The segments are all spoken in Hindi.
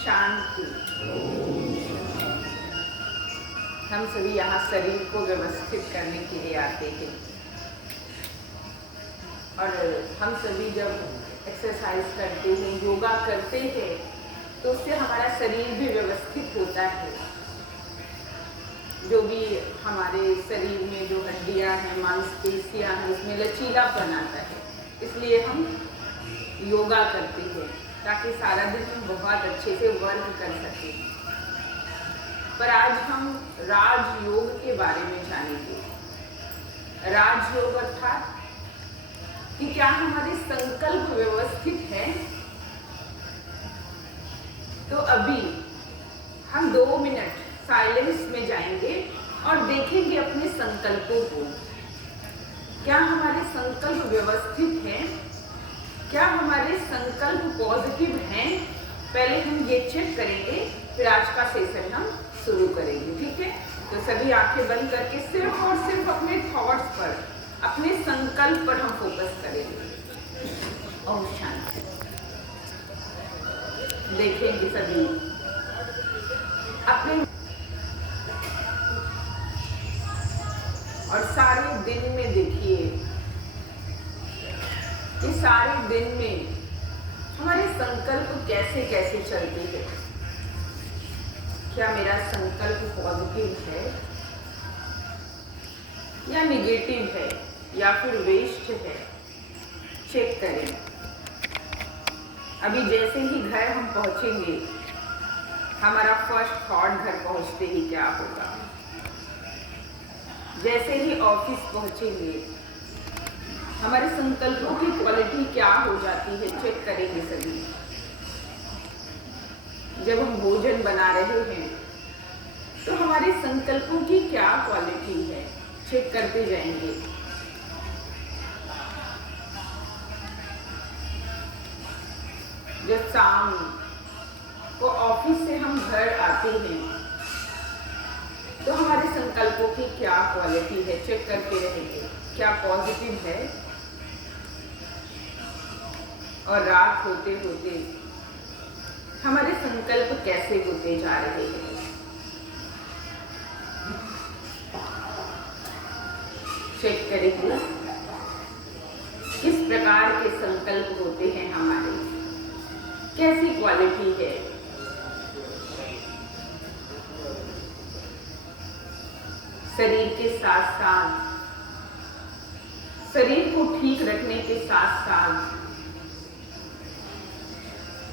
शांति। हम सभी यहाँ शरीर को व्यवस्थित करने के लिए आते हैं और हम सभी जब एक्सरसाइज करते हैं, योगा करते हैं, तो उससे हमारा शरीर भी व्यवस्थित होता है। जो भी हमारे शरीर में जो हड्डियाँ हैं, मांसपेशियाँ हैं, उसमें लचीलापन आता है। इसलिए हम योगा करते हैं ताकि सारा दिन हम बहुत अच्छे से वर्क कर सकें। पर आज हम राजयोग के बारे में जानेंगे। राजयोग अर्थात कि क्या हमारे संकल्प व्यवस्थित हैं। तो अभी हम 2 मिनट साइलेंस में जाएंगे और देखेंगे अपने संकल्पों को। क्या हमारे संकल्प व्यवस्थित हैं? क्या हमारे संकल्प पॉजिटिव हैं? पहले हम ये चेक करेंगे, फिर आज का सेशन हम शुरू करेंगे। ठीक है? तो सभी आंखें बंद करके सिर्फ और सिर्फ अपने थॉट्स पर, अपने संकल्प पर हम फोकस करेंगे। ओम शांति। देखेंगे सभी अपने और सारे दिन में देखिए कि सारे दिन में हमारे संकल्प कैसे कैसे चलते हैं। क्या मेरा संकल्प पॉजिटिव है या निगेटिव है या फिर वेस्ट है? चेक करें। अभी जैसे ही घर हम पहुंचेंगे, हमारा फर्स्ट थॉट घर पहुंचते ही क्या होगा? जैसे ही ऑफिस पहुंचेंगे, हमारे संकल्पों की क्वालिटी क्या हो जाती है? चेक करेंगे सभी। जब हम भोजन बना रहे हैं तो हमारे संकल्पों की क्या क्वालिटी है? चेक करते जाएंगे। जब शाम को ऑफिस से हम घर आते हैं तो हमारे संकल्पों की क्या क्वालिटी है? चेक करते रहेंगे। क्या पॉजिटिव है? और रात होते होते हमारे संकल्प कैसे होते जा रहे हैं? चेक करेंगे किस प्रकार के संकल्प होते हैं हमारे, कैसी क्वालिटी है। शरीर के साथ साथ, शरीर को ठीक रखने के साथ साथ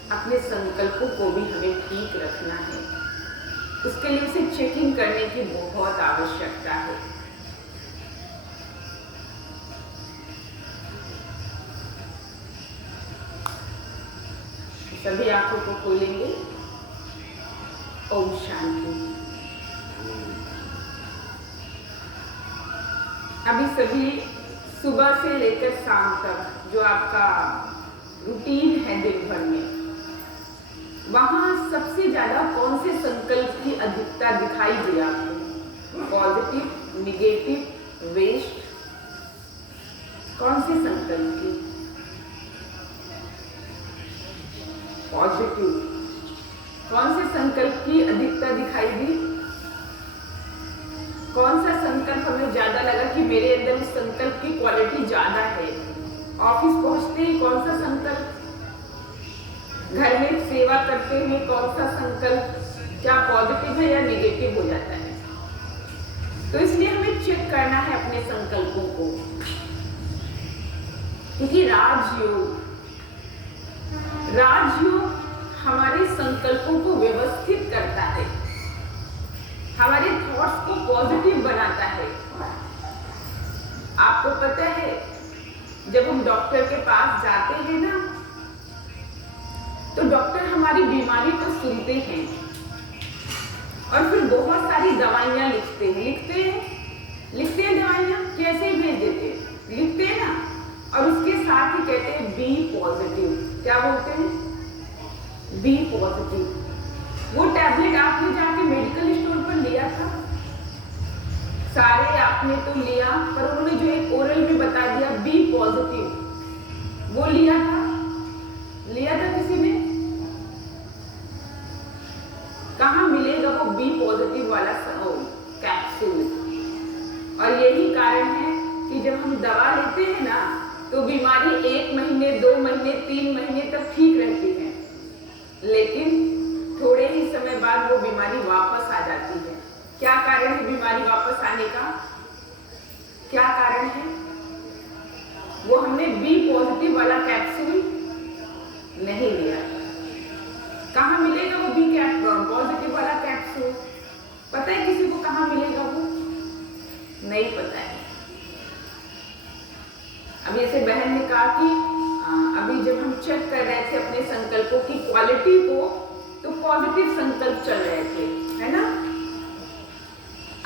अपने संकल्पों को भी हमें ठीक रखना है। उसके लिए उसे चेकिंग करने की बहुत आवश्यकता है। सभी आंखों को खोलेंगे। ओम शांति। अभी सभी सुबह से लेकर शाम तक जो आपका रूटीन है दिन भर में, वहां सबसे ज्यादा कौन से संकल्प की अधिकता दिखाई दी आपको? Positive, negative, waste? कौन से संकल्प की? पॉजिटिव। कौन से संकल्प की अधिकता दिखाई दी? कौन सा संकल्प हमें ज्यादा लगा कि मेरे अंदर उस संकल्प की क्वालिटी ज्यादा है? ऑफिस पहुंचते ही कौन सा संकल्प? घर में सेवा करते हुए कौन सा संकल्प क्या पॉजिटिव है या निगेटिव हो जाता है? तो इसलिए हमें चेक करना है अपने संकल्पों को, क्योंकि राजयोग हमारे संकल्पों को व्यवस्थित करता है, हमारे थॉट्स को पॉजिटिव बनाता है। आपको पता है, जब हम डॉक्टर के पास जाते हैं ना, तो डॉक्टर हमारी बीमारी को सुनते हैं और फिर बहुत सारी दवाइयाँ लिखते हैं दवाइयाँ कैसे भेज देते हैं? लिखते हैं ना, और उसके साथ ही कहते हैं बी पॉजिटिव। क्या बोलते हैं? B positive. वो टैबलेट आपने जाके मेडिकल स्टोर पर लिया था, सारे आपने तो लिया, पर उन्होंने जो एक ओरल में बता दिया बी पॉजिटिव, वो लिया था किसी ने? तो बीमारी 1 महीने, 2 महीने, 3 महीने तक ठीक रहती है, लेकिन थोड़े ही समय बाद वो बीमारी वापस आ जाती है। क्या कारण है बीमारी वापस आने का? क्या कारण है? वो हमने बी पॉजिटिव वाला कैप्सूल नहीं लिया। कहाँ मिलेगा वो बी पॉजिटिव वाला कैप्सूल? पता है किसी को कहाँ मिलेगा? वो नहीं पता है। अभी ऐसे बहन ने कहा कि अभी जब हम चेक कर रहे थे अपने संकल्पों की क्वालिटी को, तो पॉजिटिव संकल्प चल रहे थे, है ना?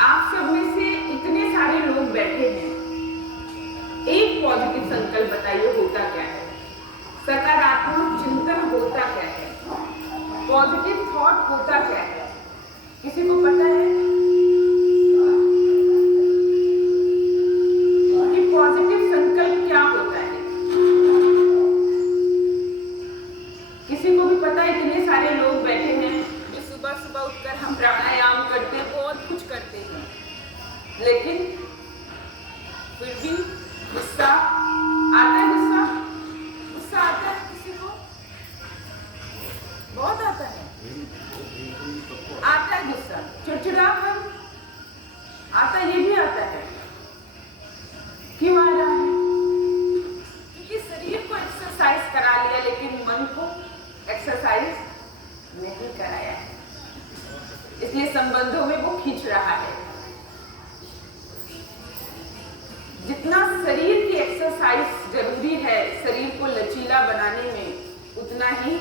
आप सब में से इतने सारे लोग बैठे हैं, एक पॉजिटिव संकल्प बताइए होता क्या है? सकारात्मक चिंतन होता क्या है? पॉजिटिव थॉट होता क्या है? किसी को पता है कि पॉजिटिव संकल्प क्या होता है? किसी को भी पता है? इतने सारे लोग बैठे हैं जो सुबह सुबह उठकर हम प्राणायाम करते हैं, बहुत कुछ करते हैं, लेकिन फिर भी गुस्सा आता है। गुस्सा आता है किसी को? बहुत आता है गुस्सा। चिड़चिड़ापन आता है, ये भी आता है। क्यों आ रहा है? क्योंकि शरीर को एक्सरसाइज करा लिया, लेकिन मन को एक्सरसाइज नहीं कराया है, इसलिए संबंधों में वो खींच रहा है। जितना शरीर की एक्सरसाइज जरूरी है शरीर को लचीला बनाने में, उतना ही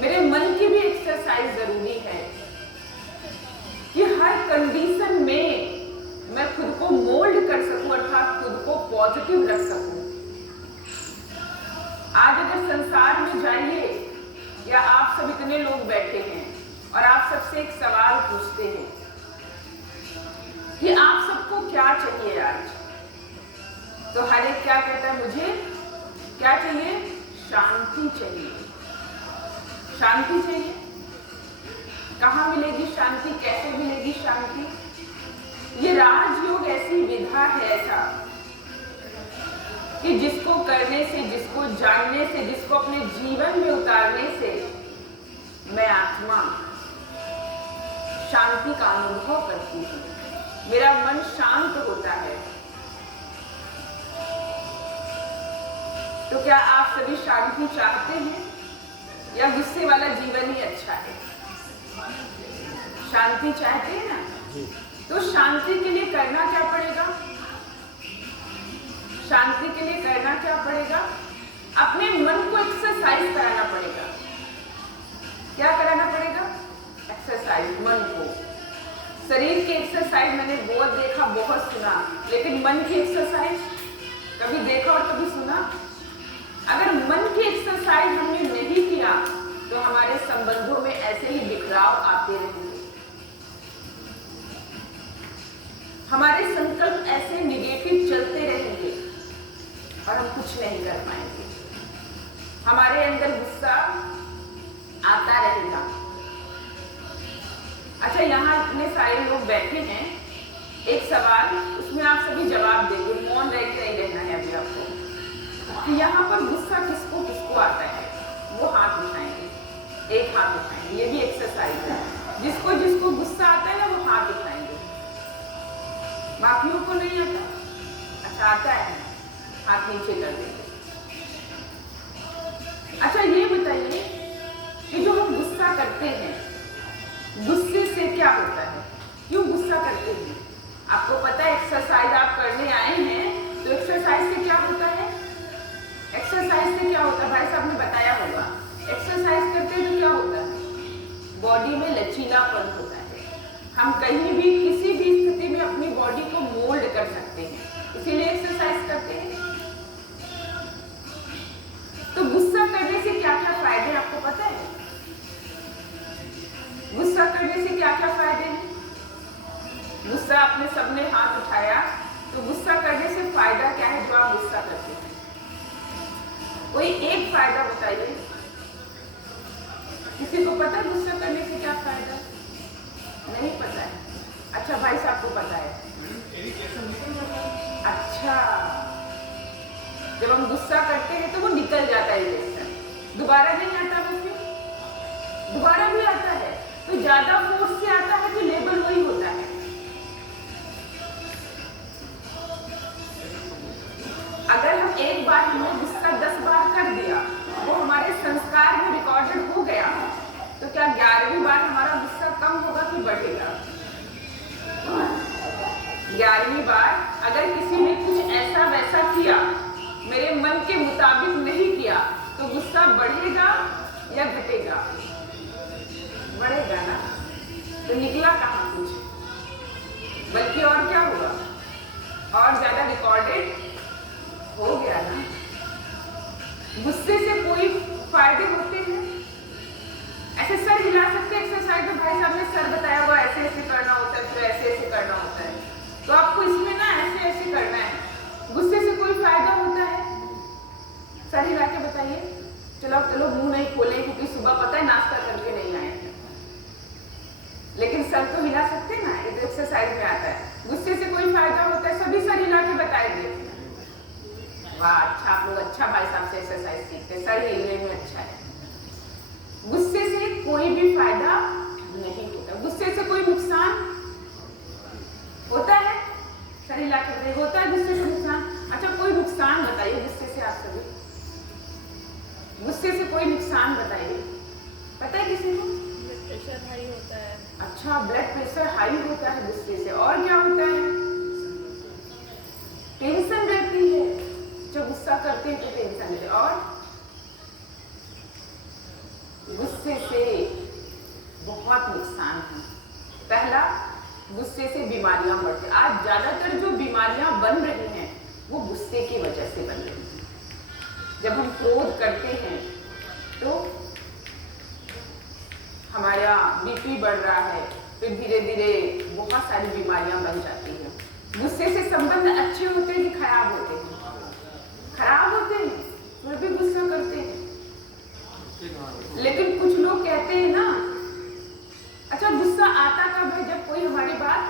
मेरे मन की भी एक्सरसाइज जरूरी है कि हर कंडीशन में मैं खुद को मोल्ड कर सकूं, अर्थात खुद को पॉजिटिव रख सकूं। आज अगर संसार में जाइए, या आप सब इतने लोग बैठे हैं और आप सबसे एक सवाल पूछते हैं कि आप सबको क्या चाहिए आज, तो हर एक क्या कहता है? मुझे क्या चाहिए? शांति चाहिए। शांति चाहिए। कहाँ मिलेगी शांति? कैसे मिलेगी शांति? ये राजयोग ऐसी विधा है ऐसा कि जिसको करने से, जिसको जानने से, जिसको अपने जीवन में उतारने से मैं आत्मा शांति का अनुभव करती हूँ, मेरा मन शांत होता है। तो क्या आप सभी शांति चाहते हैं, या गुस्से वाला जीवन ही अच्छा है? शांति चाहते हैं ना? तो शांति के लिए करना क्या पड़ेगा? शांति के लिए करना क्या पड़ेगा? अपने मन को एक्सरसाइज कराना पड़ेगा। क्या कराना पड़ेगा? एक्सरसाइज। मन को, शरीर की एक्सरसाइज मैंने बहुत देखा, बहुत सुना, लेकिन मन की एक्सरसाइज कभी देखा और कभी सुना? अगर मन की एक्सरसाइज हमने नहीं किया तो हमारे संबंधों में ऐसे ही बिखराव आते रहेंगे, हमारे संकल्प ऐसे निगेटिव चलते रहेंगे और हम कुछ नहीं कर पाएंगे। हमारे अंदर गुस्सा आता रहेगा। अच्छा, यहाँ इतने सारे लोग बैठे हैं, एक सवाल, उसमें आप सभी जवाब देंगे, मौन रह के नहीं रहना है अभी आपको। कि यहाँ पर गुस्सा किसको किसको आता है? वो हाथ उठाएंगे, एक हाथ उठाएंगे, ये भी एक्सरसाइज है। जिसको जिसको गुस्सा आता है ना, वो हाथ उठाएंगे। बाकियों को नहीं आता? अच्छा, आता है, हाथ नीचे कर देंगे। अच्छा, ये बताइए कि जो हम गुस्सा करते हैं, गुस्से से क्या होता है? क्यों गुस्सा करते हैं? आपको पता है, एक्सरसाइज आप करने आए हैं, तो एक्सरसाइज से क्या होता है? एक्सरसाइज से क्या होता है? भाई साहब ने बताया होगा। एक्सरसाइज करते हैं तो क्या होता है? बॉडी में लचीलापन होता है। हम कहीं भी, किसी भी स्थिति में अपनी बॉडी को मोल्ड कर सकते हैं, इसीलिए एक्सरसाइज करते हैं। तो गुस्सा करने से क्या क्या फायदे आपको पता है? गुस्सा करने से क्या क्या फायदे हैं? गुस्सा, आपने सबने हाथ उठाया, तो गुस्सा करने से फायदा क्या है जो आप गुस्सा करते हैं? कोई एक फायदा बताइए। किसी को पता है गुस्सा करने से क्या फायदा? नहीं पता है। अच्छा, भाई साहब को पता है। अच्छा, जब हम गुस्सा करते हैं तो वो निकल जाता है इरेक्शन, दोबारा नहीं आता, वो फिर दोबारा भी आता है। तो ज्यादा फोर्स से आता है तो लेवल वही होता है। अगर हम एक बार हमने गुस्सा 10 बार कर दिया, वो हमारे संस्कार में रिकॉर्डेड हो गया, तो क्या 11वीं बार हमारा गुस्सा कम होगा कि बढ़ेगा? 11वीं बार अगर किसी ने कुछ ऐसा वैसा किया, मेरे मन के मुताबिक नहीं किया, तो गुस्सा बढ़ेगा या घटेगा? बढ़ेगा ना। तो निकला कहाँ कुछ, बल्कि और क्या होगा, और ज्यादा रिकॉर्डेड हो गया ना। गुस्से से कोई फायदे होते हैं? ऐसे सर हिला सकते हैं एक्सरसाइज में, भाई साहब ने सर बताया हुआ ऐसे ऐसे करना होता है, फिर ऐसे ऐसे करना होता है, तो आपको इसमें ना ऐसे ऐसे करना है। गुस्से से कोई फायदा होता है? सर हिला के बताइए। चलो चलो मुंह नहीं खोले क्योंकि सुबह पता है नाश्ता करके नहीं आए हैं, लेकिन सर तो हिला सकते ना, ये तो एक्सरसाइज में आता है। गुस्से से कोई फायदा होता है? सभी सर हिला के बताएंगे। वाह, अच्छा, आप लोग अच्छा भाई साहब से एक्सरसाइज सीखते, सर हिलने में अच्छा है। गुस्से से कोई भी फायदा नहीं होता। गुस्से से कोई नुकसान होता है? सर हिला के होता है गुस्से से नुकसान? अच्छा, कोई नुकसान बताइए गुस्से से, आप सभी गुस्से से कोई नुकसान बताइए, पता है किसी को? ब्लड प्रेशर हाई होता है। अच्छा, ब्लड प्रेशर हाई होता है गुस्से से। और क्या होता है? टेंशन रहती है, जब गुस्सा करते हैं तो टेंशन रहती है। और गुस्से से बहुत नुकसान है। पहला, गुस्से से बीमारियां बढ़ती। आज ज्यादातर जो बीमारियां बन रही हैं वो गुस्से की वजह से बन रही हैं। जब हम क्रोध करते हैं तो हमारा बीपी बढ़ रहा है, फिर धीरे धीरे बहुत सारी बीमारियां बन जाती हैं। गुस्से से संबंध अच्छे होते हैं कि खराब होते हैं? खराब होते हैं, फिर भी गुस्सा करते हैं। लेकिन कुछ लोग कहते हैं ना, अच्छा गुस्सा आता कब है? जब कोई हमारी बात,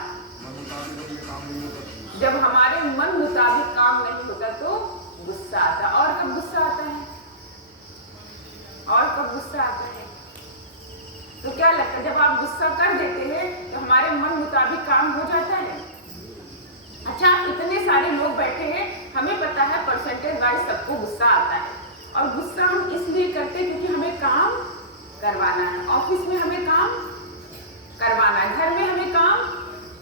जब हमारे मन मुताबिक काम नहीं होता तो गुस्सा आता। और कब गुस्सा आता है? और कब गुस्सा आता है? तो क्या लगता है, जब आप गुस्सा कर देते हैं तो हमारे मन मुताबिक काम हो जाता है? अच्छा, इतने सारे लोग बैठे हैं, हमें पता है परसेंटेज वाइज सबको गुस्सा आता है, और गुस्सा हम इसलिए करते हैं क्योंकि हमें काम करवाना है। ऑफिस में हमें काम करवाना है, घर में हमें काम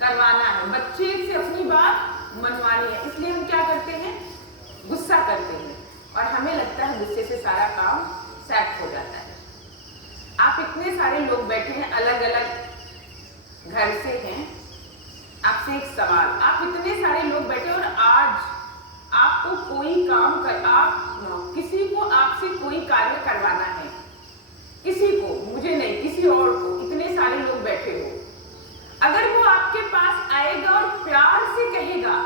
करवाना है, बच्चे से अपनी बात मनवानी है, इसलिए हम क्या करते हैं? गुस्सा करते हैं। और हमें लगता है गुस्से से सारा काम सेट हो जाता है। आप इतने सारे लोग बैठे हैं, अलग अलग घर से हैं, आपसे एक सवाल, आप इतने सारे लोग बैठे और आज आपको कोई काम कर, आप किसी को आपसे कोई कार्य करवाना है, किसी को, मुझे नहीं, किसी और को, इतने सारे लोग बैठे हो, अगर वो आपके पास आएगा और प्यार से कहेगा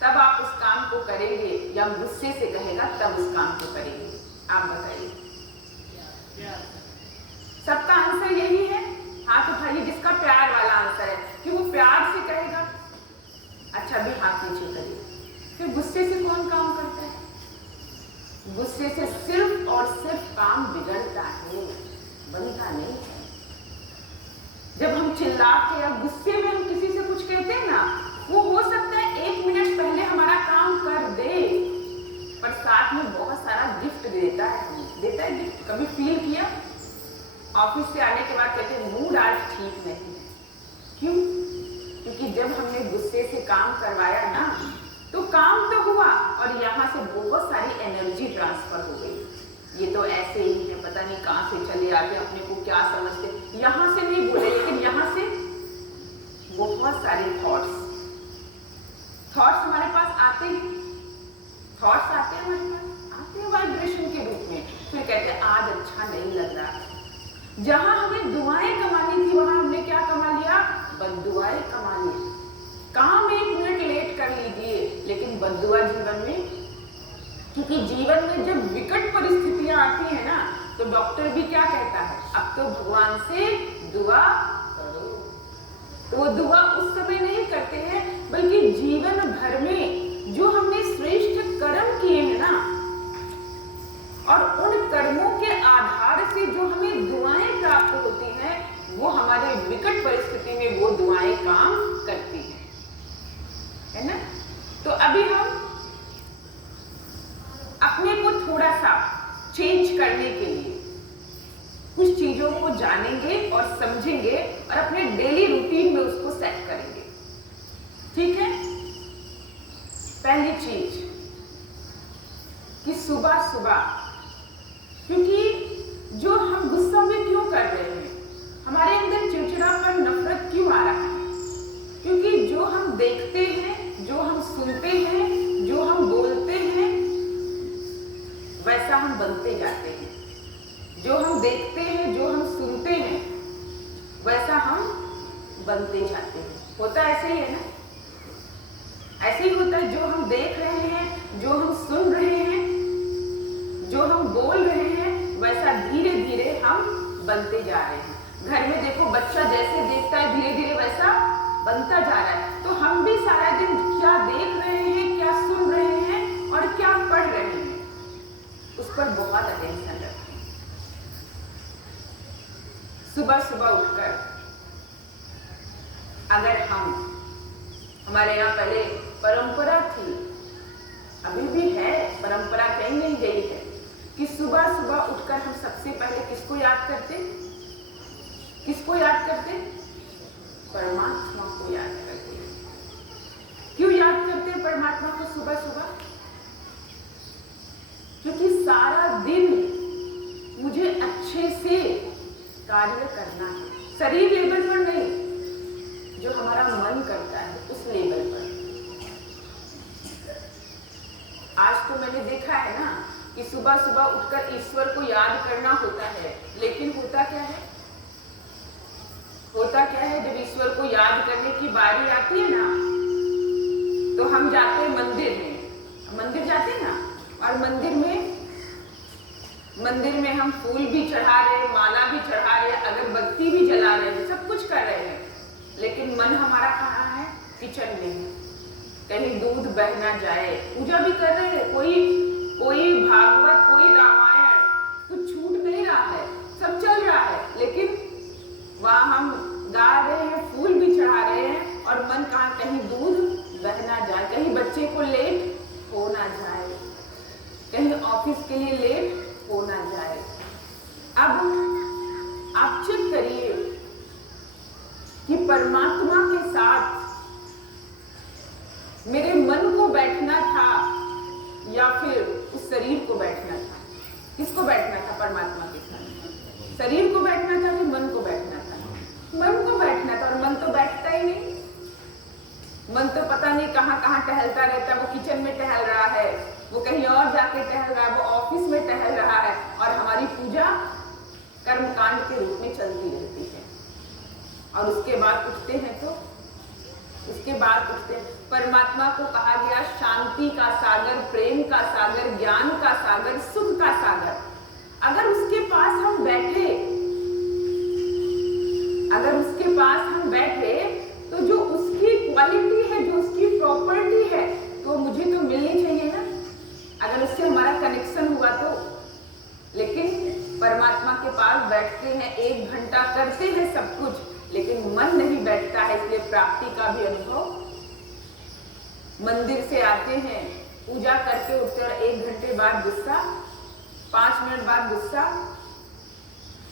तब आप उस काम को करेंगे, या गुस्से से कहेगा तब उस काम को करेंगे? आप बताइए। सबका आंसर यही है? हाथ उठाइए जिसका प्यार वाला आंसर है कि वो प्यार से कहेगा। अच्छा, भी हाथ नीचे करिए। फिर गुस्से से कौन काम करता है? गुस्से से सिर्फ और सिर्फ काम बिगड़ता है, बनता नहीं है। जब हम चिल्लाते या गुस्से में हम किसी से कुछ कहते हैं ना, वो हो सकता है 1 मिनट पहले हमारा काम कर दे, पर साथ में बहुत सारा गिफ्ट देता है। देता है गिफ्ट, कभी फील किया? ऑफिस से आने के बाद कहते हैं मूड आज ठीक नहीं है। क्यों? क्योंकि जब हमने गुस्से से काम करवाया ना, तो काम तो हुआ और यहाँ से बहुत सारी एनर्जी ट्रांसफर हो गई। ये तो ऐसे ही है, पता नहीं कहाँ से चले आते, अपने को क्या समझते, यहाँ से नहीं बोले, लेकिन यहाँ से बहुत सारे थॉट्स हमारे पास आते हैं। थॉट्स आते हैं हमारे पास, आते हैं वाइब्रेशन के रूप में। फिर कहते हैं आज अच्छा नहीं लग रहा। जहां हमें दुआएं कमानी थी वहां हमने क्या कमा लिया? बद्दुआएं कमा ली। काम 1 मिनट लेट कर लीजिए, लेकिन बद्दुआ जीवन में, क्योंकि जीवन में जब विकट परिस्थितियां आती है ना, तो डॉक्टर भी क्या कहता है? अब तो भगवान से दुआ करो। तो वो दुआ उस समय नहीं करते हैं, बल्कि जीवन भर में जो हमने श्रेष्ठ कर्म किए हैं ना, और उन कर्मों के आधार से जो हमें दुआएं प्राप्त होती हैं, वो हमारे विकट परिस्थिति में वो दुआएं काम करती हैं, है ना। तो अभी हम अपने को थोड़ा सा चेंज करने के लिए कुछ चीजों को जानेंगे और समझेंगे और अपने डेली रूटीन में उसको सेट करेंगे, ठीक है। पहली चीज कि सुबह सुबह, क्योंकि जो हम गुस्सा में क्यों कर रहे हैं, हमारे अंदर चिड़चिड़ापन, नफरत क्यों आ रहा है, क्योंकि जो हम देखते हैं, जो हम सुनते हैं, जो हम बोलते हैं, वैसा हम बनते जाते हैं। जो हम देखते हैं, जो हम सुनते हैं, वैसा हम बनते जाते हैं। होता ऐसे ही है ना, ऐसे ही होता है। जो हम देख रहे हैं, जो हम सुन रहे हैं, जो हम बोल रहे हैं, वैसा धीरे धीरे हम बनते जा रहे हैं। घर में देखो, बच्चा जैसे देखता है धीरे धीरे वैसा बनता जा रहा है। तो हम भी सारा दिन क्या देख रहे हैं, क्या सुन रहे हैं और क्या पढ़ रहे हैं, उस पर बहुत अटेंशन रखें। सुबह सुबह उठकर अगर हमारे यहाँ पहले परंपरा थी, अभी भी है, परंपरा कहीं नहीं गई है, कि सुबह सुबह उठकर हम सबसे पहले किसको याद करते, किसको याद करते, परमात्मा को याद करते हैं। क्यों याद करते हैं परमात्मा को सुबह सुबह? क्योंकि सारा दिन मुझे अच्छे से कार्य करना है, शरीर लेवल पर नहीं, जो हमारा मन करता है उस लेवल पर। आज तो मैंने देखा है ना कि सुबह सुबह उठकर ईश्वर को याद करना होता है, लेकिन होता क्या है, होता क्या है, जब ईश्वर को याद करने की बारी आती है ना, तो हम जाते हैं मंदिर में, मंदिर जाते हैं ना, और मंदिर में हम फूल भी चढ़ा रहे हैं, माला भी चढ़ा रहे हैं, अगरबत्ती भी जला रहे हैं, सब कुछ कर रहे हैं, लेकिन मन हमारा कहाँ है, किचन में है, कहीं दूध बह ना जाए। पूजा भी कर रहे हैं, कोई भागवत, कोई रामायण, कुछ छूट नहीं रहा है, सब चल रहा है, लेकिन वहाँ हम गा रहे हैं, फूल भी चढ़ा रहे हैं, और मन कहाँ, कहीं दूध बह ना जाए, कहीं बच्चे को लेट हो ना जाए, कहीं ऑफिस के लिए लेट हो ना जाए। अब आप चेक करिए कि परमात्मा के साथ मेरे मन को बैठना था या फिर उस शरीर को बैठना था? किसको बैठना था? परमात्मा के साथ। शरीर को बैठना था कि मन को बैठना था? मन को बैठना था, और मन तो बैठता ही नहीं। मन तो पता नहीं कहाँ कहाँ टहलता रहता है, वो किचन में टहल रहा है, वो कहीं और जाके टहल रहा है, वो ऑफिस में टहल रहा है, और हमारी पूजा कर्मकांड के रूप में चलती रहती है। और उसके बाद उठते हैं तो परमात्मा को कहा गया शांति का सागर, प्रेम का सागर, ज्ञान का सागर, सुख का सागर। अगर उसके पास हम बैठे तो जो उसकी क्वालिटी है, जो उसकी प्रॉपर्टी है, तो मुझे तो मिलनी चाहिए ना, अगर उससे हमारा कनेक्शन हुआ तो। लेकिन परमात्मा के पास बैठते हैं, 1 घंटा करते हैं सब कुछ, लेकिन मन नहीं बैठता है, इसलिए प्राप्ति का भी अनुभव। मंदिर से आते हैं, पूजा करके उठते हैं, 1 घंटे बाद गुस्सा, 5 मिनट बाद गुस्सा।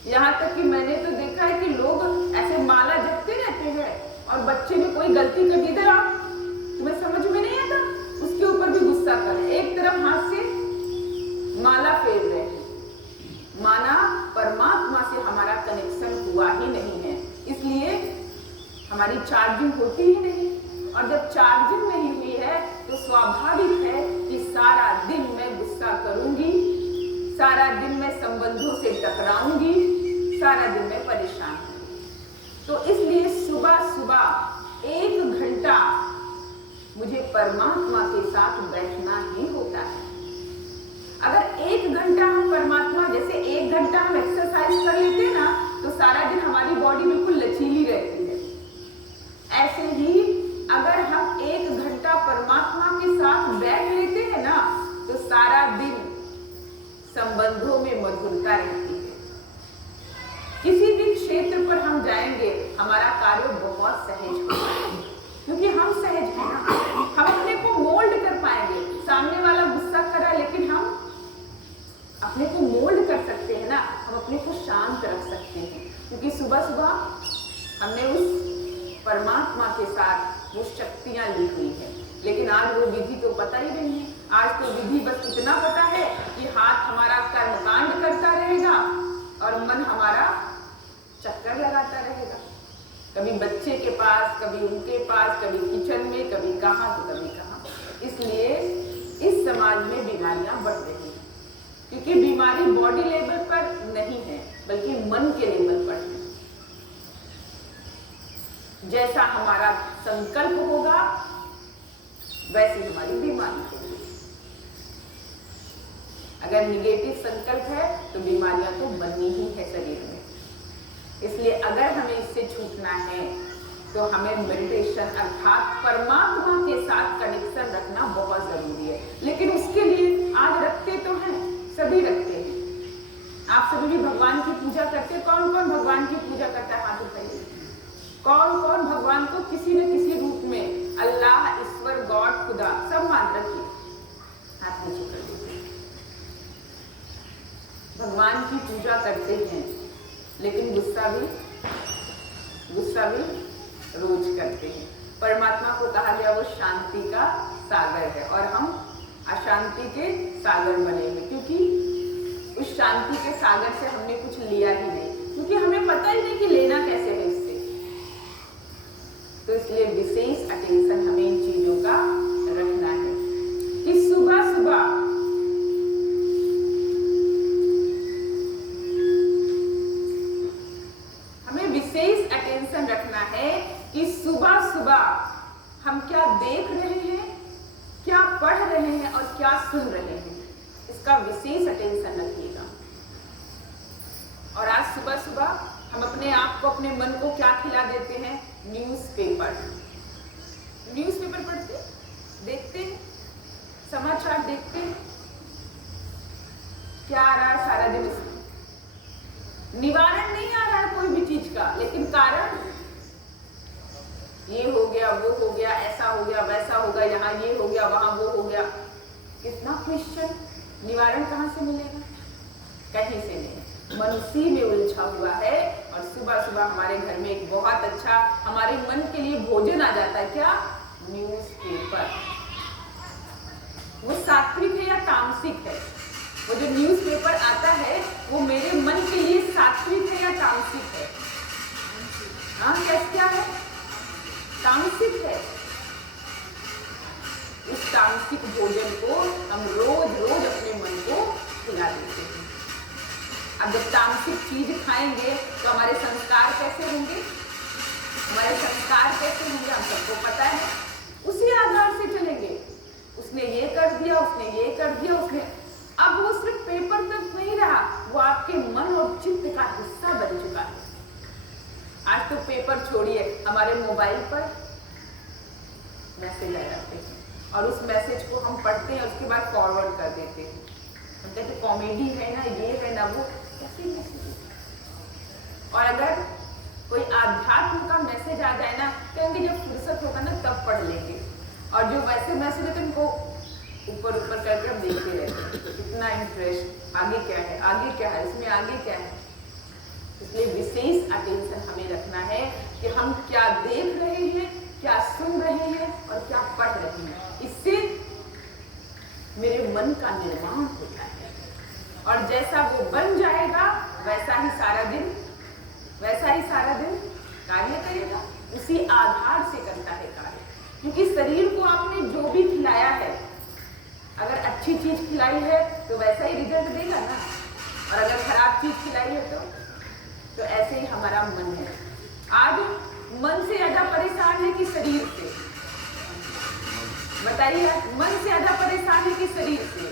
यहाँ तक कि मैंने तो देखा है कि लोग ऐसे माला जपते रहते हैं, और बच्चे ने कोई गलती कर दी, इधर आप, तुम्हें समझ में नहीं आता, उसके ऊपर भी गुस्सा कर, एक तरफ हाथ से माला फेर रहे हैं। माना परमात्मा से हमारा कनेक्शन हुआ ही नहीं है, इसलिए हमारी चार्जिंग होती ही नहीं। और जब चार्जिंग नहीं हुई है तो स्वाभाविक है कि सारा दिन मैं गुस्सा करूंगी, सारा दिन मैं संबंधों से टकराऊंगी, सारा दिन मैं परेशान हूँ। तो इसलिए सुबह सुबह 1 घंटा मुझे परमात्मा के साथ बैठना ही होता है। अगर 1 घंटा हम परमात्मा, जैसे 1 घंटा हम एक्सरसाइज कर लेते हैं ना, तो सारा दिन हमारी बॉडी बिल्कुल लचीली रहती है। ऐसे ही अगर हम 1 घंटा परमात्मा के साथ बैठ लेते हैं ना, तो सारा दिन संबंध संबंधों में मधुरता रहती है। किसी भी क्षेत्र पर हम जाएंगे, हमारा कार्य बहुत सहज होगा, क्योंकि हम सहज हैं ना। हम अपने को मोल्ड कर पाएंगे। सामने वाला गुस्सा करा, लेकिन हम अपने को मोल्ड कर सकते हैं ना। हम अपने को शांत रख सकते हैं, क्योंकि सुबह सुबह हमने उस परमात्मा के साथ वो शक्तियां ली हुई है। लेकिन आज वो विधि तो पता ही नहीं है। आज तो विधि बस इतना पता है कि हाथ हमारा कर्मकांड करता रहेगा और मन हमारा चक्कर लगाता रहेगा, कभी बच्चे के पास, कभी उनके पास, कभी किचन में, कभी कहाँ तो कभी कहाँ। इसलिए इस समाज में बीमारियां बढ़ रही हैं, क्योंकि बीमारी बॉडी लेवल पर नहीं है, बल्कि मन के लेवल पर है। जैसा हमारा संकल्प होगा, वैसी हमारी बीमारी होगी। अगर निगेटिव संकल्प है तो बीमारियां तो बननी ही है शरीर में। इसलिए अगर हमें इससे छूटना है तो हमें मेडिटेशन अर्थात परमात्मा के साथ कनेक्शन रखना बहुत जरूरी है। लेकिन उसके लिए आज रखते तो हैं, सभी रखते हैं। आप सभी भी भगवान की पूजा करते हैं। कौन कौन भगवान की पूजा करता है? हाथ उठाइए। कौन कौन भगवान को किसी न किसी रूप में, अल्लाह, ईश्वर, गॉड, खुदा, सब मान रखिए, हाथ नीचे कर दीजिए। भगवान की पूजा करते हैं, लेकिन गुस्सा भी रोज करते हैं। परमात्मा को कहा गया वो शांति का सागर है, और हम अशांति के सागर बने हुए, क्योंकि उस शांति के सागर से हमने कुछ लिया ही नहीं, क्योंकि हमें पता ही नहीं कि लेना कैसे है इससे। तो इसलिए विशेष अटेंशन हमें इन चीजों का रखना है कि सुबह सुबह रखना है कि सुबह सुबह हम क्या देख रहे हैं, क्या पढ़ रहे हैं और क्या सुन रहे हैं, इसका विशेष अटेंशन रखिएगा। और आज सुबह सुबह हम अपने आप को, अपने मन को क्या खिला देते हैं? न्यूज़पेपर पढ़ते, देखते हैं, समाचार देखते हैं, क्या आ रहा है सारा दिन। निवारण नहीं आ रहा है कोई भी चीज का, लेकिन कारण ये हो गया, वो हो गया, ऐसा हो गया, वैसा हो गया, यहाँ ये हो गया, वहां वो हो गया। कितना क्वेश्चन, निवारण कहाँ से मिलेगा? कहीं से नहीं। मन उसी में उलझा हुआ है। और सुबह सुबह हमारे घर में एक बहुत अच्छा हमारे मन के लिए भोजन आ जाता है। क्या? न्यूज़पेपर। वो सात्विक है या तामसिक है? वो जो न्यूज़पेपर आता है वो मेरे मन के लिए सात्विक है या तामसिक है? हाँ, क्या है? तामसिक है। उस तामसिक भोजन को हम रोज रोज अपने मन को खिला देते हैं। अब जब तामसिक चीज खाएंगे तो हमारे संस्कार कैसे होंगे? हम सबको पता है, उसी आधार से चलेंगे। उसने ये कर दिया, उसने ये कर दिया, उसने, अब वो सिर्फ पेपर तक नहीं रहा, वो आपके मन और चित्त का हिस्सा बन चुका है। आज तो पेपर छोड़िए, हमारे मोबाइल पर मैसेज आ जाते हैं और उस मैसेज को हम पढ़ते हैं, उसके बाद फॉरवर्ड कर देते हैं। हम कहते हैं कॉमेडी है ना, ये है ना वो, कैसे मैसेज। और अगर कोई आध्यात्म का मैसेज आ जाए ना, कहेंगे जब फुर्सत होगा ना तब पढ़ लेंगे। और जो वैसे मैसेज है उनको ऊपर ऊपर करके हम देखते रहते हैं, कितना इंटरेस्ट, आगे क्या है, आगे क्या है, इसमें आगे क्या है। इसलिए विशेष अटेंशन हमें रखना है कि हम क्या देख रहे हैं, क्या सुन रहे हैं और क्या पढ़ रहे हैं। इससे मेरे मन का निर्माण होता है और जैसा वो बन जाएगा वैसा ही सारा दिन कार्य करेगा। उसी आधार से करता है कार्य, क्योंकि शरीर को आपने जो भी खिलाया है, अगर अच्छी चीज खिलाई है तो वैसा ही रिजल्ट देगा ना, और अगर खराब चीज खिलाई है तो ऐसे ही हमारा मन है। आज मन से ज्यादा परेशान है कि शरीर से? बताइए, मन से ज्यादा परेशान है कि शरीर से?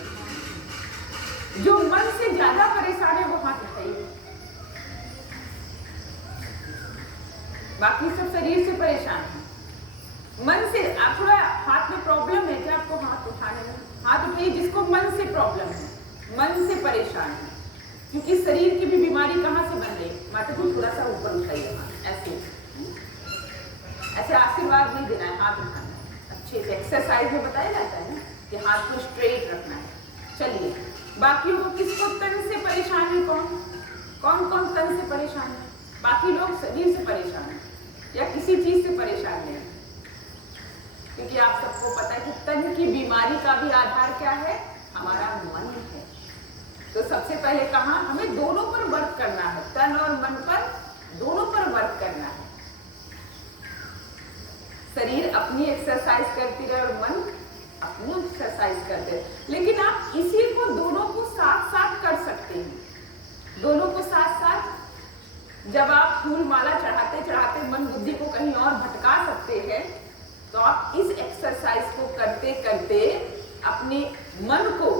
जो मन से ज्यादा परेशान है वो हाथ उठाइए। बाकी सब शरीर से परेशान है। मन से आप थोड़ा हाथ में प्रॉब्लम है क्या आपको हाथ उठाने में? हाथ उठाइए जिसको मन से प्रॉब्लम है, मन से परेशान है। क्योंकि शरीर की भी बीमारी कहाँ से बन रही है। माता को थोड़ा सा ऊपर उठाइए, ऐसे ऐसे आशीर्वाद नहीं देना है, हाथ उठाना है अच्छे से। एक्सरसाइज में बताया जाता है ना कि हाथ को स्ट्रेट रखना है। चलिए, बाकी लोग किसको तन से परेशान है? कौन कौन तन से परेशान है? बाकी लोग शरीर से परेशान है या किसी चीज से परेशान नहीं, क्योंकि आप सबको पता है कि तन की बीमारी का भी आधार क्या है? हमारा मन है। तो सबसे पहले कहा हमें दोनों पर वर्क करना है, तन और मन पर, दोनों पर वर्क करना है। शरीर अपनी एक्सरसाइज करती रहे और मन अपनी एक्सरसाइज करते रहे, लेकिन आप इसी को दोनों को साथ साथ कर सकते हैं। दोनों को साथ साथ, जब आप फूल माला चढ़ाते चढ़ाते मन बुद्धि को कहीं और भटका सकते हैं, तो आप इस एक्सरसाइज को करते करते अपने मन को,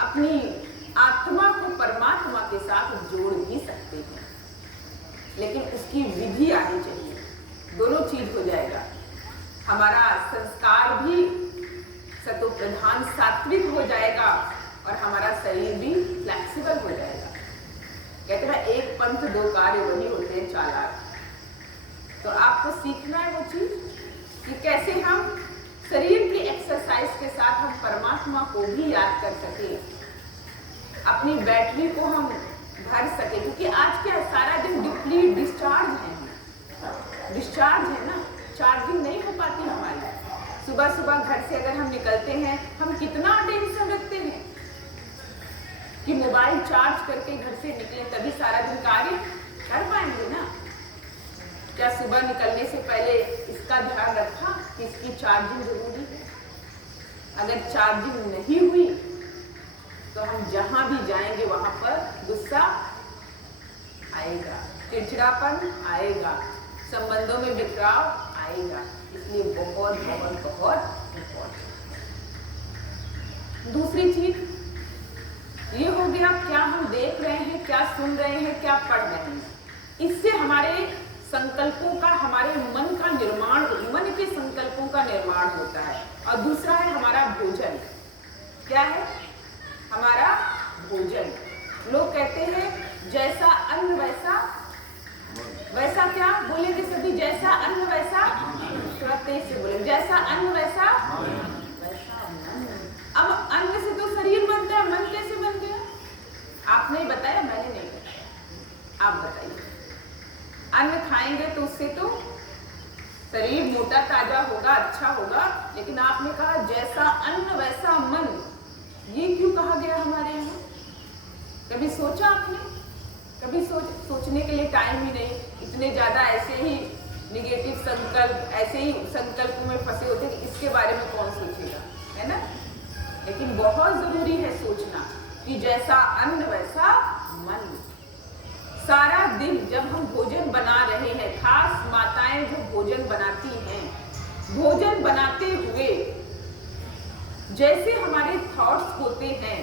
अपनी आत्मा को परमात्मा के साथ जोड़ भी सकते हैं। लेकिन उसकी विधि आनी चाहिए, दोनों चीज हो जाएगा। हमारा संस्कार भी सतो प्रधान सात्विक हो जाएगा और हमारा शरीर भी फ्लेक्सिबल हो जाएगा। कहते हैं एक पंथ दो कार्य वही होते हैं चालाक। तो आपको सीखना है वो चीज कि कैसे हम शरीर की एक्सरसाइज के साथ हम परमात्मा को भी याद कर सके, अपनी बैटरी को हम भर सके। क्योंकि आज क्या सारा दिन डिस्चार्ज है ना, चार्जिंग नहीं हो पाती हमारी। सुबह सुबह घर से अगर हम निकलते हैं, हम कितना टेंशन रखते हैं कि मोबाइल चार्ज करके घर से निकले तभी सारा दिन कार्य कर पाएंगे ना। क्या सुबह निकलने से पहले इसका ध्यान रखा कि इसकी चार्जिंग जरूरी है? अगर चार्जिंग नहीं हुई तो हम जहां भी जाएंगे वहां पर गुस्सा आएगा, चिड़चिड़ापन आएगा, संबंधों में बिखराव आएगा। इसलिए बहुत बहुत बहुत इम्पोर्टेंट। दूसरी चीज ये हो गया, क्या हम देख रहे हैं, क्या सुन रहे हैं, क्या पढ़ रहे हैं। इससे हमारे संकल्पों का, हमारे मन का निर्माण, मन के संकल्पों का निर्माण होता है। और दूसरा है हमारा भोजन। क्या है हमारा भोजन? लोग कहते हैं जैसा अन्न वैसा क्या बोलेंगे सभी? जैसा अन्न वैसा, थोड़ा तेज से बोले, जैसा अन्न वैसा मन। अब अन्न से तो शरीर बनता है, मन कैसे बन गया? आपने बताया, मैंने नहीं बताया, आप बताइए। अन्न खाएंगे तो उससे तो शरीर मोटा ताजा होगा, अच्छा होगा, लेकिन आपने कहा जैसा अन्न वैसा मन। ये क्यों कहा गया हमारे यहाँ? कभी सोचा आपने? कभी सोचने के लिए टाइम ही नहीं। इतने ज्यादा ऐसे ही निगेटिव संकल्प, ऐसे ही संकल्पों में फंसे होते कि इसके बारे में कौन सोचेगा, है ना। लेकिन बहुत जरूरी है सोचना कि जैसा अन्न वैसा मन। सारा दिन जब हम भोजन बना रहे हैं, खास माताएं जो भोजन बनाती हैं, भोजन बनाते हुए जैसे हमारे थॉट्स होते हैं,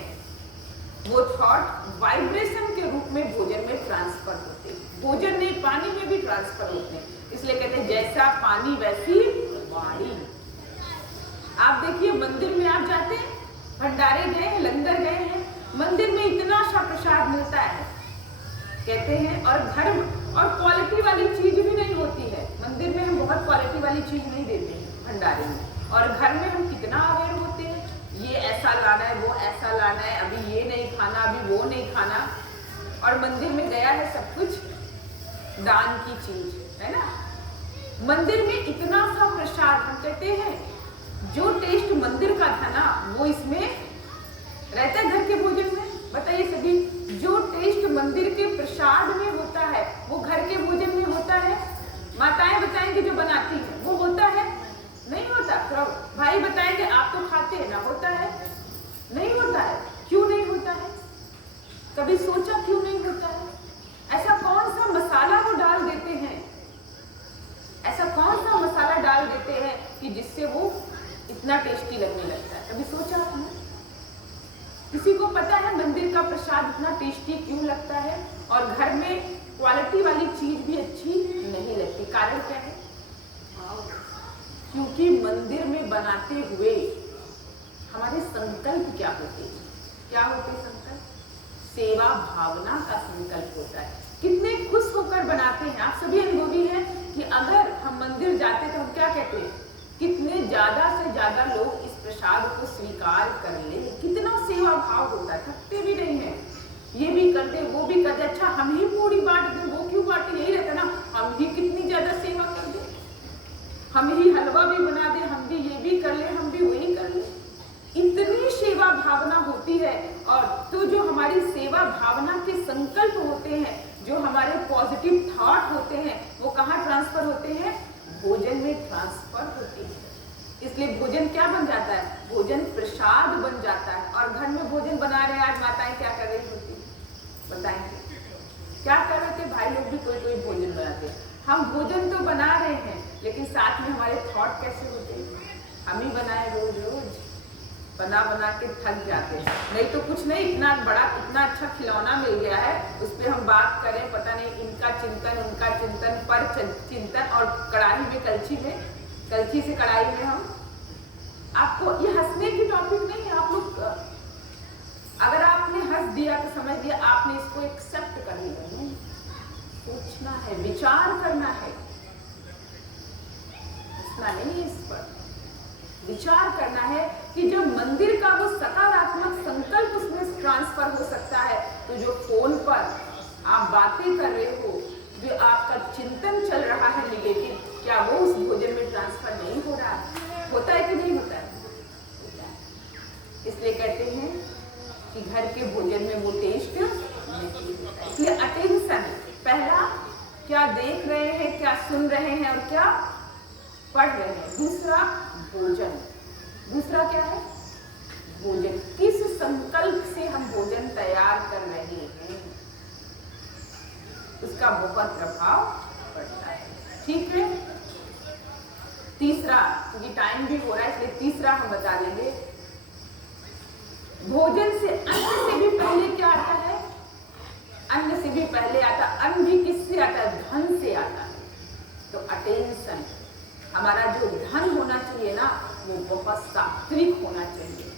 वो थॉट वाइब्रेशन के रूप में भोजन में ट्रांसफर होते हैं। भोजन नहीं, पानी में भी ट्रांसफर होते हैं। इसलिए कहते हैं जैसा पानी वैसी वाणी। आप देखिए मंदिर में आप जाते हैं, भंडारे गए हैं, लंगर गए हैं, मंदिर में इतना सा प्रसाद मिलता है कहते हैं, और घर और क्वालिटी वाली चीज भी नहीं होती है। मंदिर में हम बहुत क्वालिटी वाली चीज नहीं देते हैं भंडारे में, और घर में हम कितना अवेयर होते हैं, ये ऐसा लाना है, वो ऐसा लाना है, अभी ये नहीं खाना, अभी वो नहीं खाना। और मंदिर में गया है सब कुछ दान की चीज, है ना। मंदिर में इतना सा प्रसाद, हम कहते हैं जो टेस्ट मंदिर का था ना वो इसमें रहता है घर के भोजन में। बताइए सभी, जो टेस्ट मंदिर के प्रसाद में होता है वो घर के भोजन में होता है? माताएं बताएंगे जो बनाती है, वो होता है? नहीं होता। तो भाई बताएंगे आप तो खाते हैं ना, होता है? नहीं होता है। क्यों नहीं होता है? कभी सोचा क्यों नहीं होता है? ऐसा कौन सा मसाला वो डाल देते हैं, ऐसा कौन सा मसाला डाल देते हैं कि जिससे वो इतना टेस्टी लगने लगता है? कभी सोचा आपने? किसी को पता है मंदिर का प्रसाद इतना टेस्टी क्यों लगता है और घर में क्वालिटी वाली चीज भी अच्छी नहीं लगती? कारण क्या है? क्योंकि मंदिर में बनाते हुए हमारे संकल्प क्या होते हैं? क्या होते संकल्प? सेवा भावना का संकल्प होता है। कितने खुश होकर बनाते हैं, आप सभी अनुभवी हैं कि अगर हम मंदिर जाते तो हम क्या कहते हैं, कितने ज्यादा से ज्यादा लोग इस प्रसाद को स्वीकार कर ले, कितना सेवा भाव होता है, थकते भी नहीं है, ये भी कर दे वो भी कर दे, अच्छा हम ही पूरी बांट दें, वो क्यों बांटे, यही रहता ना, हम ही कितनी ज्यादा सेवा कर दे, हम ही हलवा भी बना दे, हम भी ये भी कर ले, हम भी वही कर ले, इतनी सेवा भावना होती है। और तो जो हमारी सेवा भावना के संकल्प होते हैं, जो हमारे पॉजिटिव थॉट होते हैं, वो कहाँ ट्रांसफर होते हैं, भोजन में ट्रांसफर होते हैं। इसलिए भोजन क्या बन जाता है, भोजन प्रसाद बन जाता है। और घर में भोजन बना रहे हैं, आज माताएं क्या कर रही होती, बताएंगे क्या कर रहे थे, भाई लोग भी कोई कोई भोजन बनाते हैं। हम भोजन तो बना रहे हैं, लेकिन साथ में हमारे थॉट कैसे होते हैं, हम ही बनाए रोज रोज, बना बना के थक जाते हैं। नहीं तो कुछ नहीं, इतना बड़ा इतना अच्छा खिलौना मिल गया है, उस पर हम बात करें, पता नहीं इनका चिंतन उनका चिंतन पर चिंतन, और कढ़ाई में कलछी से कढ़ाई में हम, आपको ये हंसने की टॉपिक नहीं है। आप लोग अगर आपने हंस दिया तो समझ लिया आपने इसको एक्सेप्ट कर लिया, नहीं, सोचना है, विचार करना है, हंसना नहीं, इस पर विचार करना है कि जब मंदिर का वो सकारात्मक संकल्प उसमें ट्रांसफर हो सकता है, तो जो फोन पर आप बातें कर रहे हो, जो आपका चिंतन चल रहा है निगेटिव, क्या वो उस भोजन में ट्रांसफर नहीं हो रहा है, होता है कि नहीं होता है? इसलिए कहते हैं कि घर के भोजन में वो टेस्ट नहीं होता। इसलिए अटेंशन, पहला क्या देख रहे हैं, क्या सुन रहे हैं और क्या पढ़ रहे हैं। दूसरा भोजन, दूसरा क्या है, भोजन, किस संकल्प से हम भोजन तैयार कर रहे हैं, उसका बहुत प्रभाव पड़ता है। ठीक है, तीसरा, क्योंकि टाइम भी हो रहा है इसलिए तीसरा हम बता देंगे, भोजन से अन्न से भी पहले क्या आता है, अन्न से भी पहले आता, अन्न भी किससे आता है, धन से आता है। तो अटेंशन, हमारा जो धन होना चाहिए ना, वो बहुत सात्विक होना चाहिए।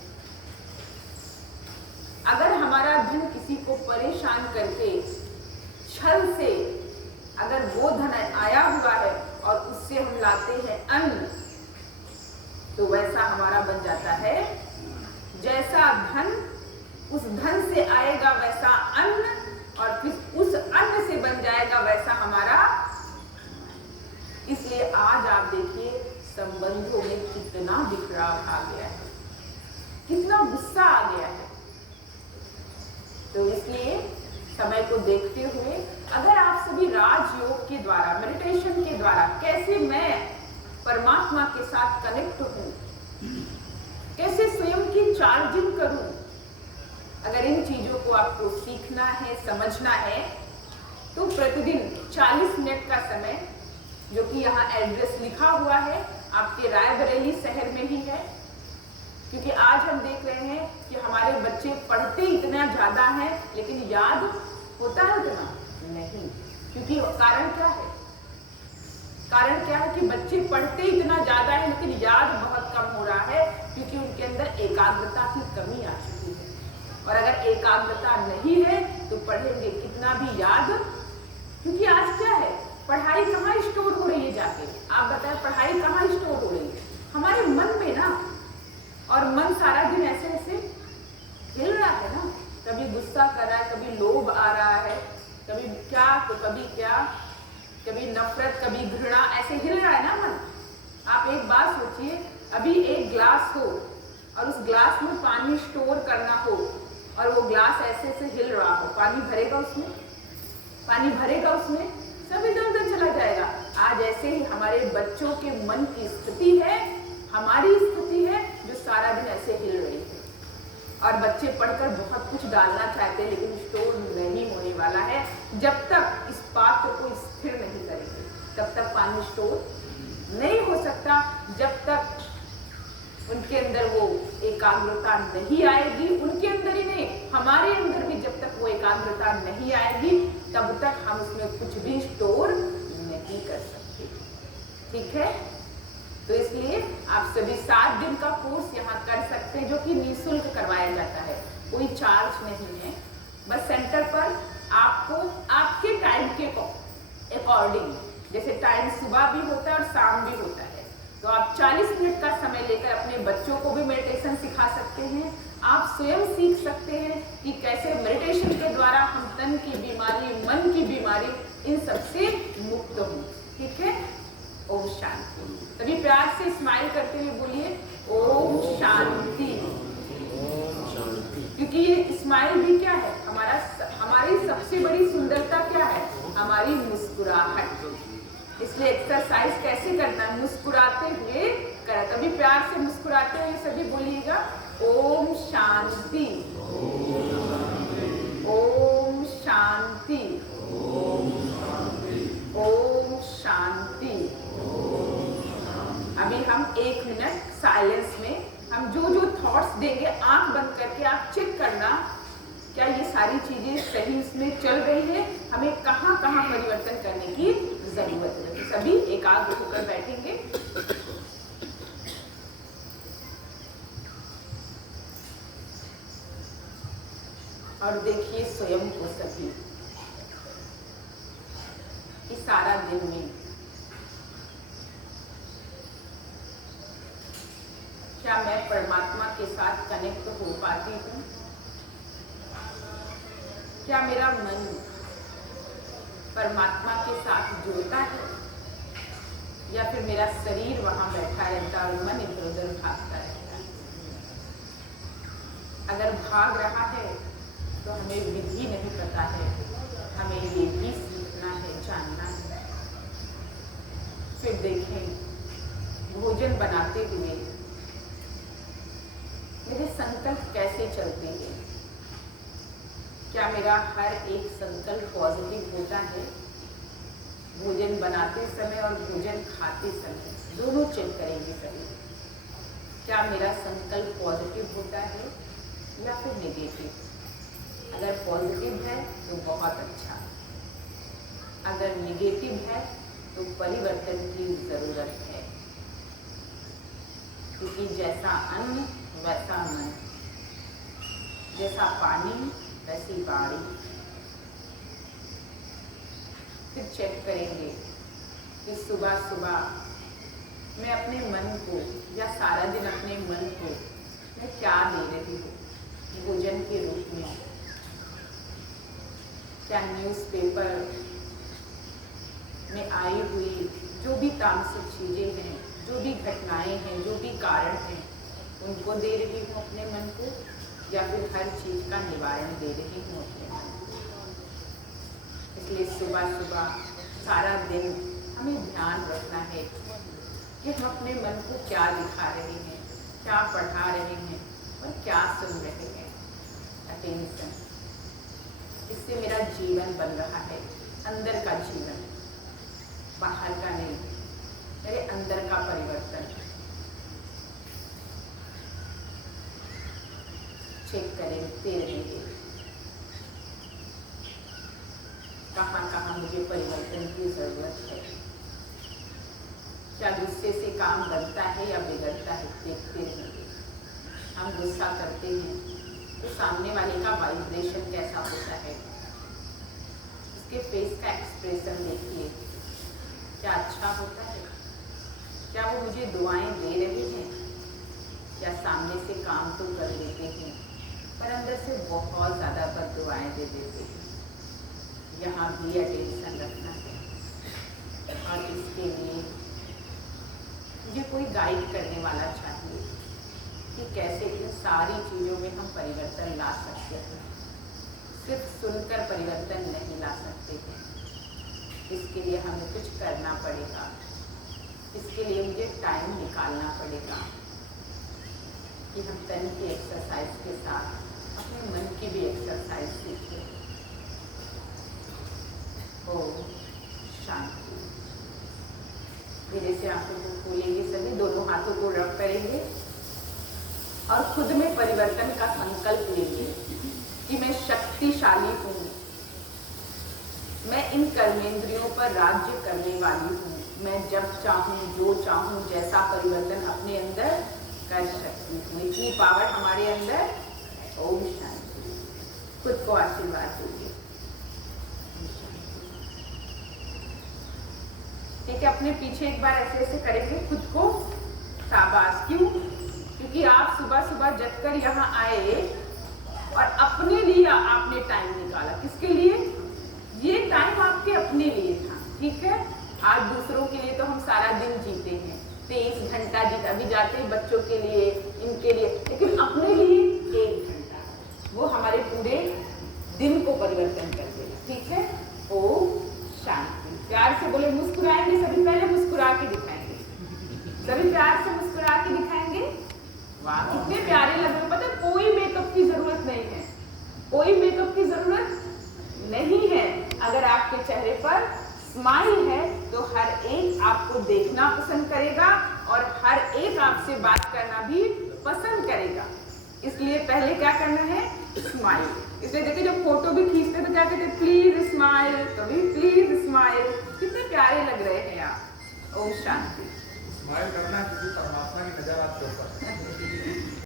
अगर हमारा धन किसी को परेशान करके छल से अगर वो धन आया हुआ है और उससे हम लाते हैं अन्न, तो वैसा हमारा बन जाता है, जैसा धन उस धन से आएगा वैसा अन्न, और फिर उस अन्न से बन जाएगा वैसा हमारा। इसलिए आज आप देखिए संबंधों में कितना बिखराव आ गया है, कितना गुस्सा आ गया है। तो इसलिए समय को देखते हुए अगर आप सभी राजयोग के द्वारा, मेडिटेशन के द्वारा, कैसे मैं परमात्मा के साथ कनेक्ट हूं, कैसे स्वयं की चार्जिंग करूं, अगर इन चीजों को आपको सीखना है, समझना है, तो प्रतिदिन 40 मिनट का समय, जो कि यहाँ एड्रेस लिखा हुआ है, आपके रायबरेली शहर में ही है। क्योंकि आज हम देख रहे हैं कि हमारे बच्चे पढ़ते इतना ज्यादा हैं, लेकिन याद होता है उतना नहीं। क्योंकि कारण क्या है, कारण क्या है कि बच्चे पढ़ते इतना ज्यादा है लेकिन याद बहुत कम हो रहा है, क्योंकि उनके अंदर एकाग्रता की कमी आ चुकी है। और अगर एकाग्रता नहीं है तो पढ़ेंगे कितना भी याद, क्योंकि आज क्या है, पढ़ाई कहाँ स्टोर हो रही है जाके, आप बताएं, पढ़ाई कहाँ स्टोर हो रही है, हमारे मन में ना। और मन सारा दिन ऐसे ऐसे हिल रहा है ना, कभी गुस्सा कर रहा है, कभी लोभ आ रहा है, कभी क्या तो कभी क्या, कभी नफरत, कभी घृणा, ऐसे हिल रहा है ना मन। आप एक बात सोचिए, अभी एक ग्लास हो और उस ग्लास में पानी स्टोर करना हो और वो ग्लास ऐसे ऐसे हिल रहा हो, पानी भरेगा उसमें, पानी भरेगा उसमें, सब इधर उधर चला जाएगा। आज ऐसे ही हमारे बच्चों के मन की स्थिति है, हमारी स्थिति है, जो सारा दिन ऐसे हिल रही है। और बच्चे पढ़कर बहुत कुछ डालना चाहते हैं लेकिन स्टोर नहीं होने वाला है। जब तक इस पात्र को स्थिर नहीं करेंगे तब तक पानी स्टोर नहीं हो सकता, जब तक उनके अंदर वो एकाग्रता नहीं आएगी, उनके अंदर ही नहीं, हमारे अंदर भी जब तक वो एकाग्रता नहीं आएगी तब तक हम उसमें कुछ भी स्टोर नहीं कर सकते। ठीक है, तो इसलिए आप सभी 7 दिन का कोर्स यहाँ कर सकते हैं, जो कि निःशुल्क करवाया जाता है, कोई चार्ज नहीं है। बस सेंटर पर आपको आपके टाइम के अकॉर्डिंग, जैसे टाइम सुबह भी होता है और शाम भी होता है, तो आप 40 मिनट का समय लेकर अपने बच्चों को भी मेडिटेशन सिखा सकते हैं। आप स्वयं सीख सकते हैं कि कैसे मेडिटेशन के द्वारा हम तन की बीमारी, मन की बीमारी, इन सबसे मुक्त हों। ठीक है, ओम शांति। तभी प्यार से स्माइल करते हुए बोलिए ओम शांति। क्योंकि ये स्माइल भी क्या है, हमारी सबसे बड़ी सुंदरता क्या है, हमारी मुस्कुराहट। इसलिए एक्सरसाइज कैसे करना है, मुस्कुराते हुए करा। तभी प्यार से मुस्कुराते हुए सभी बोलिएगा ओम शांति, ओम शांति, ओम शांति। अभी हम 1 मिनट साइलेंस में हम जो जो थॉट्स देंगे, आंख बंद करके आप चेक करना क्या ये सारी चीजें सही उसमें चल रही है, हमें कहाँ कहाँ परिवर्तन करने की जरूरत है। सभी एकाग्र होकर बैठेंगे। और देखिए स्वयं को सभी कि सारा दिन में क्या मैं परमात्मा के साथ कनेक्ट हो पाती हूँ? क्या मेरा मन परमात्मा के साथ जुड़ता है, या फिर मेरा शरीर वहां बैठा रहता है और मन इधर उधर भागता रहता है? अगर भाग रहा है तो हमें विधि नहीं पता है, हमें ये भी सीखना है, जानना है। फिर देखें भोजन बनाते हुए मेरे संकल्प कैसे चलते हैं। क्या मेरा हर एक संकल्प पॉजिटिव होता है? भोजन बनाते समय और भोजन खाते समय दोनों चेक करेंगे सभी। क्या मेरा संकल्प पॉजिटिव होता है या फिर नेगेटिव? अगर पॉजिटिव है तो बहुत अच्छा, अगर नेगेटिव है तो परिवर्तन की जरूरत है। क्योंकि जैसा अन्न वैसा मन, जैसा पानी वैसी बाड़ी। फिर चेक करेंगे कि सुबह सुबह मैं अपने मन को या सारा दिन अपने मन को मैं क्या दे रही हूँ भोजन के रूप में। क्या न्यूज़पेपर में आई हुई जो भी तामसिक चीज़ें हैं, जो भी घटनाएं हैं, जो भी कारण हैं, उनको दे रही हूँ अपने मन को, या फिर हर चीज़ का निवारण दे रही हूँ अपने मन को। इसलिए सुबह सुबह सारा दिन हमें ध्यान रखना है कि हम अपने मन को क्या दिखा रहे हैं, क्या पढ़ा रहे हैं और क्या सुन रहे हैं। अटेंशन, इससे मेरा जीवन बन रहा है, अंदर का जीवन, बाहर का नहीं, मेरे अंदर का परिवर्तन। चेक करते रहेंगे कहाँ कहाँ मुझे परिवर्तन की जरूरत है। क्या गुस्से से काम बनता है या बिगड़ता है, देखते रहेंगे। हम गुस्सा करते हैं तो सामने वाले का वाइब्रेशन कैसा होता है, उसके फेस का एक्सप्रेशन देखिए, क्या अच्छा होता है? क्या वो मुझे दुआएं दे रहे हैं, या सामने से काम तो कर लेते हैं पर अंदर से बहुत ज़्यादा बददुआएं दे देते हैं। यहाँ भी अटेंशन रखना है। और इसके लिए मुझे कोई गाइड करने वाला चाहिए कि कैसे इन सारी चीज़ों में हम परिवर्तन ला सकते हैं। सिर्फ सुनकर परिवर्तन नहीं ला सकते हैं, इसके लिए हमें कुछ करना पड़ेगा। इसके लिए मुझे टाइम निकालना पड़ेगा कि हम तन की एक्सरसाइज के साथ अपने मन की भी एक्सरसाइज सीखें। ओम शांति। धीरे से आंखों को खोलेंगे सभी, दोनों हाथों को रब करेंगे और खुद में परिवर्तन का संकल्प लेंगे कि मैं शक्तिशाली हूँ, मैं इन कर्मेंद्रियों पर राज्य करने वाली हूँ। मैं जब चाहूँ, जो चाहूँ, जैसा परिवर्तन अपने अंदर कर सकती हूँ। इतनी पावर हमारे अंदर। ओम शांति। खुद को आशीर्वाद दीजिए। ठीक है, अपने पीछे एक बार ऐसे ऐसे करेंगे खुद को शाबाश। क्यों? क्योंकि आप सुबह सुबह जगकर यहाँ आए और अपने लिए आपने टाइम निकाला। किसके लिए? ये टाइम आपके अपने लिए था। ठीक है, आज दूसरों के लिए तो हम सारा दिन जीते हैं, 23 घंटा जीता भी जाते हैं बच्चों के लिए, इनके लिए, लेकिन अपने लिए 1 घंटा, वो हमारे पूरे दिन को परिवर्तन कर देगा। ठीक है, ओम शांति। प्यार से बोले, मुस्कुराएंगे सभी, पहले मुस्कुरा के दिखाएंगे, सभी प्यार से मुस्कुरा के दिखाएंगे। वाह, कितने प्यारे लग रहे हो। पता, कोई मेकअप की जरूरत नहीं है, कोई मेकअप की जरूरत नहीं है। अगर आपके चेहरे पर स्माइल है तो हर एक आपको देखना पसंद करेगा और हर एक आपसे बात करना भी पसंद करेगा। इसलिए पहले क्या करना है? स्माइल। इसलिए देखिए, जब फोटो भी खींचते तो क्या कहते हैं? प्लीज स्माइल, कभी प्लीज स्माइल। कितने प्यारे लग रहे हैं आप। ओम शांति। स्माइल करना किसी परमात्मा की नजर आपके ऊपर